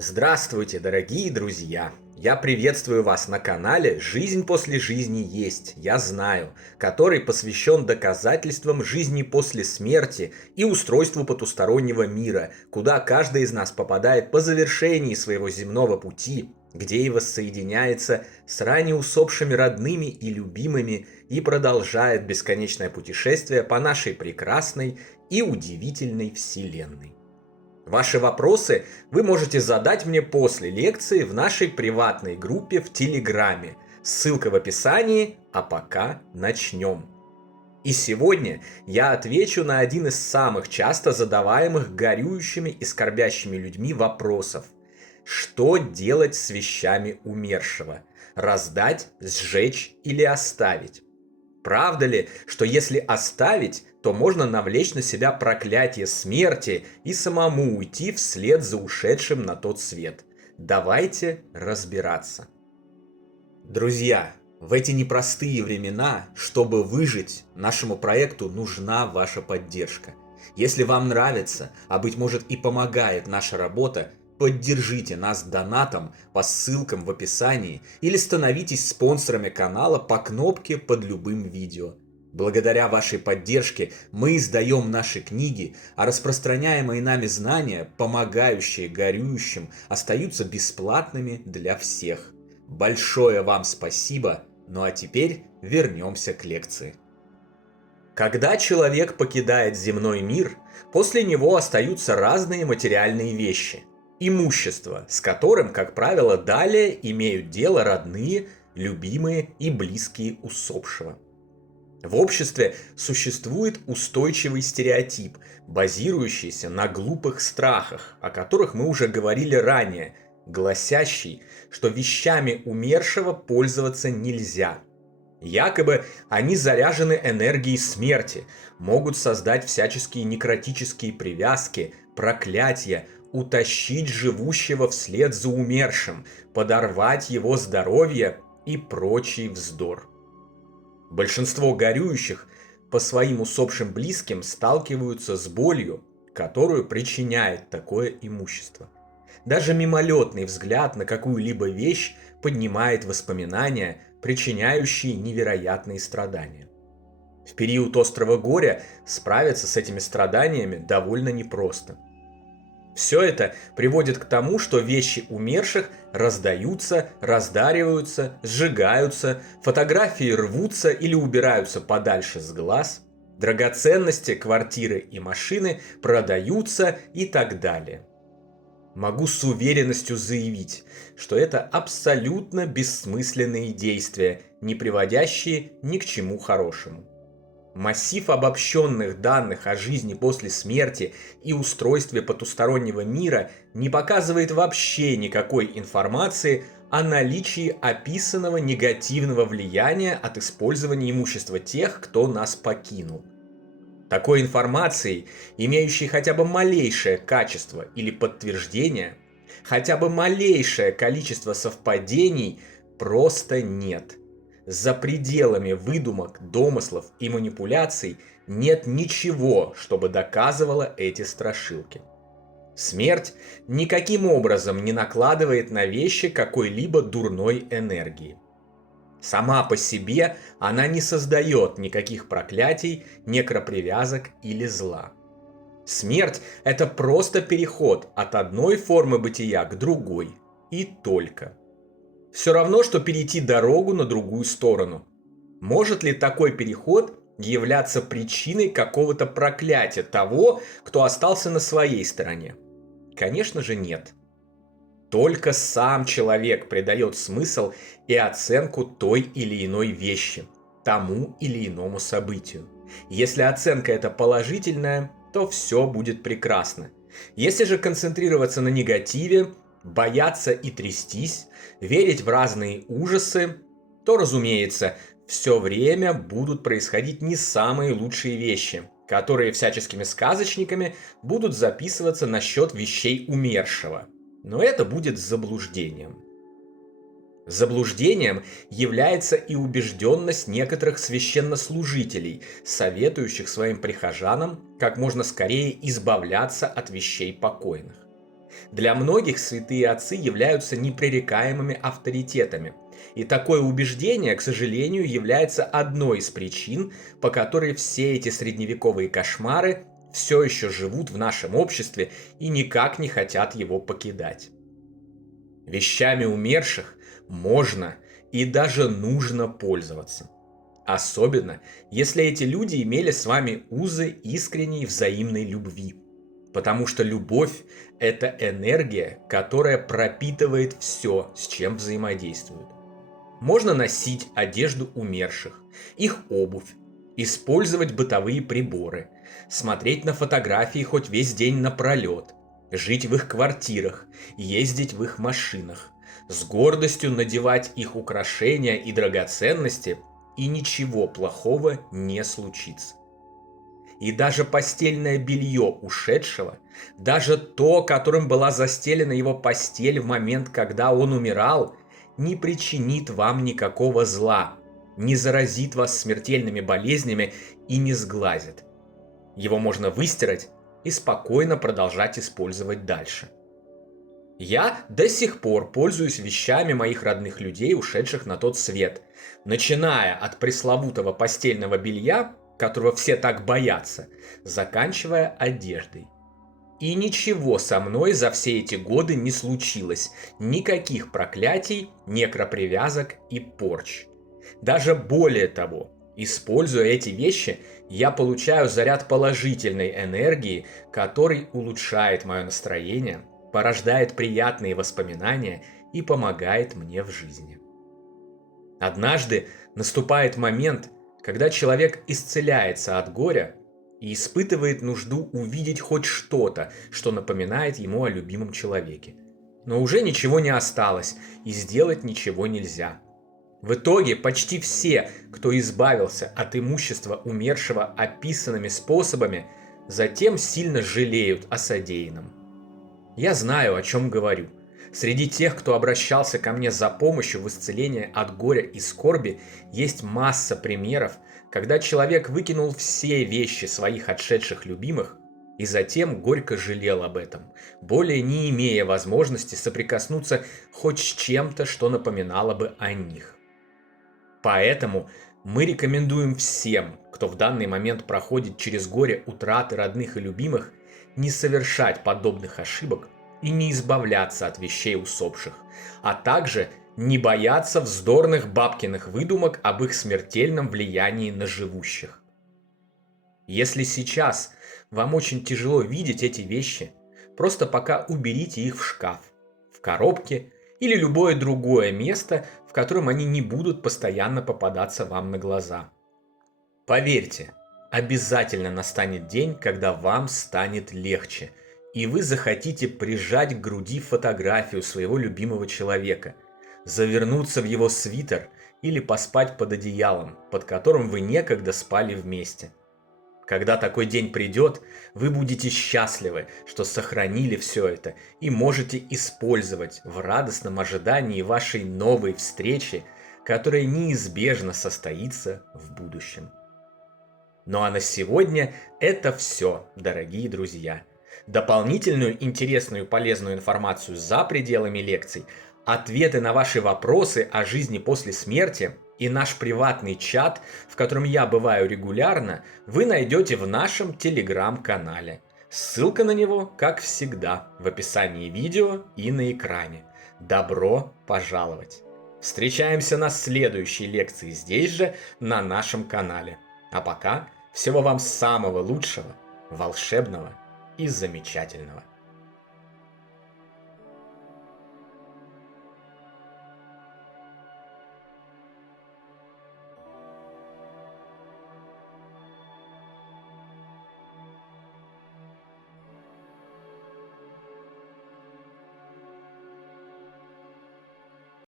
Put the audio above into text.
Здравствуйте, дорогие друзья! Я приветствую вас на канале «Жизнь после жизни есть, я знаю», который посвящен доказательствам жизни после смерти и устройству потустороннего мира, куда каждый из нас попадает по завершении своего земного пути, где и воссоединяется с ранее усопшими родными и любимыми и продолжает бесконечное путешествие по нашей прекрасной и удивительной Вселенной. Ваши вопросы вы можете задать мне после лекции в нашей приватной группе в Телеграме. Ссылка в описании, а пока начнем. И сегодня я отвечу на один из самых часто задаваемых горюющими и скорбящими людьми вопросов. Что делать с вещами умершего? Раздать, сжечь или оставить? Правда ли, что если оставить, то можно навлечь на себя проклятие смерти и самому уйти вслед за ушедшим на тот свет? Давайте разбираться. Друзья, в эти непростые времена, чтобы выжить, нашему проекту нужна ваша поддержка. Если вам нравится, а быть может и помогает наша работа, поддержите нас донатом по ссылкам в описании или становитесь спонсорами канала по кнопке под любым видео. Благодаря вашей поддержке мы издаем наши книги, а распространяемые нами знания, помогающие горюющим, остаются бесплатными для всех. Большое вам спасибо, ну а теперь вернемся к лекции. Когда человек покидает земной мир, после него остаются разные материальные вещи. Имущество, с которым, как правило, далее имеют дело родные, любимые и близкие усопшего. В обществе существует устойчивый стереотип, базирующийся на глупых страхах, о которых мы уже говорили ранее, гласящий, что вещами умершего пользоваться нельзя. Якобы они заряжены энергией смерти, могут создать всяческие некротические привязки, проклятия, утащить живущего вслед за умершим, подорвать его здоровье и прочий вздор. Большинство горюющих по своим усопшим близким сталкиваются с болью, которую причиняет такое имущество. Даже мимолетный взгляд на какую-либо вещь поднимает воспоминания, причиняющие невероятные страдания. В период острого горя справиться с этими страданиями довольно непросто. Все это приводит к тому, что вещи умерших раздаются, раздариваются, сжигаются, фотографии рвутся или убираются подальше с глаз, драгоценности, квартиры и машины продаются и так далее. Могу с уверенностью заявить, что это абсолютно бессмысленные действия, не приводящие ни к чему хорошему. Массив обобщенных данных о жизни после смерти и устройстве потустороннего мира не показывает вообще никакой информации о наличии описанного негативного влияния от использования имущества тех, кто нас покинул. Такой информации, имеющей хотя бы малейшее качество или подтверждение, хотя бы малейшее количество совпадений просто нет. За пределами выдумок, домыслов и манипуляций нет ничего, чтобы доказывало эти страшилки. Смерть никаким образом не накладывает на вещи какой-либо дурной энергии. Сама по себе она не создает никаких проклятий, некропривязок или зла. Смерть – это просто переход от одной формы бытия к другой. И только. Все равно, что перейти дорогу на другую сторону. Может ли такой переход являться причиной какого-то проклятия того, кто остался на своей стороне? Конечно же нет. Только сам человек придает смысл и оценку той или иной вещи, тому или иному событию. Если оценка эта положительная, то все будет прекрасно. Если же концентрироваться на негативе, бояться и трястись, верить в разные ужасы, то, разумеется, все время будут происходить не самые лучшие вещи, которые всяческими сказочниками будут записываться насчет вещей умершего. Но это будет заблуждением. Заблуждением является и убежденность некоторых священнослужителей, советующих своим прихожанам как можно скорее избавляться от вещей покойных. Для многих святые отцы являются непререкаемыми авторитетами. И такое убеждение, к сожалению, является одной из причин, по которой все эти средневековые кошмары все еще живут в нашем обществе и никак не хотят его покидать. Вещами умерших можно и даже нужно пользоваться. Особенно, если эти люди имели с вами узы искренней взаимной любви. Потому что любовь – это энергия, которая пропитывает все, с чем взаимодействует. Можно носить одежду умерших, их обувь, использовать бытовые приборы, смотреть на фотографии хоть весь день напролет, жить в их квартирах, ездить в их машинах, с гордостью надевать их украшения и драгоценности, и ничего плохого не случится. И даже постельное белье ушедшего, даже то, которым была застелена его постель в момент, когда он умирал, не причинит вам никакого зла, не заразит вас смертельными болезнями и не сглазит. Его можно выстирать и спокойно продолжать использовать дальше. Я до сих пор пользуюсь вещами моих родных людей, ушедших на тот свет, начиная от пресловутого постельного белья, которого все так боятся, заканчивая одеждой. И ничего со мной за все эти годы не случилось, никаких проклятий, некропривязок и порч. Даже более того, используя эти вещи, я получаю заряд положительной энергии, который улучшает мое настроение, порождает приятные воспоминания и помогает мне в жизни. Однажды наступает момент, когда человек исцеляется от горя и испытывает нужду увидеть хоть что-то, что напоминает ему о любимом человеке. Но уже ничего не осталось, и сделать ничего нельзя. В итоге почти все, кто избавился от имущества умершего описанными способами, затем сильно жалеют о содеянном. Я знаю, о чем говорю. Среди тех, кто обращался ко мне за помощью в исцелении от горя и скорби, есть масса примеров, когда человек выкинул все вещи своих отшедших любимых и затем горько жалел об этом, более не имея возможности соприкоснуться хоть с чем-то, что напоминало бы о них. Поэтому мы рекомендуем всем, кто в данный момент проходит через горе утраты родных и любимых, не совершать подобных ошибок и не избавляться от вещей усопших, а также не бояться вздорных бабкиных выдумок об их смертельном влиянии на живущих. Если сейчас вам очень тяжело видеть эти вещи, просто пока уберите их в шкаф, в коробке или любое другое место, в котором они не будут постоянно попадаться вам на глаза. Поверьте, обязательно настанет день, когда вам станет легче, и вы захотите прижать к груди фотографию своего любимого человека, завернуться в его свитер или поспать под одеялом, под которым вы некогда спали вместе. Когда такой день придет, вы будете счастливы, что сохранили все это и можете использовать в радостном ожидании вашей новой встречи, которая неизбежно состоится в будущем. Ну а на сегодня это все, дорогие друзья. Дополнительную интересную и полезную информацию за пределами лекций, ответы на ваши вопросы о жизни после смерти и наш приватный чат, в котором я бываю регулярно, вы найдете в нашем телеграм-канале. Ссылка на него, как всегда, в описании видео и на экране. Добро пожаловать! Встречаемся на следующей лекции здесь же, на нашем канале. А пока всего вам самого лучшего, волшебного и замечательного.